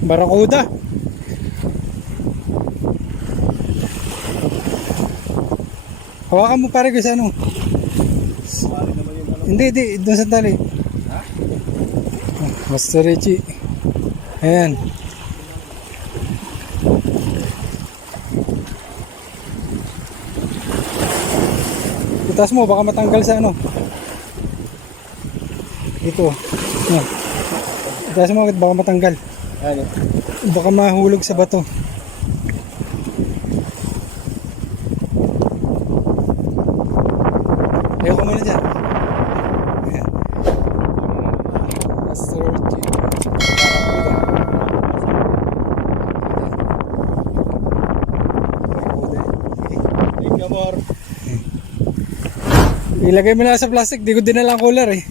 Barakuda. Hawakan mo pare ko sa ano. Hindi, doon sa tali. Ha? Basta Richie. Ayan. Itas mo, baka matanggal sa ano. Ito. Ayan. Itas mo, baka matanggal. Ano? Baka mahulog sa bato. Ayaw ko muna dyan. Ayan. Basta Richie. Barakuda. Thank you, amor. Ilagay mo na sa plastic, di ko dinala ang cooler eh.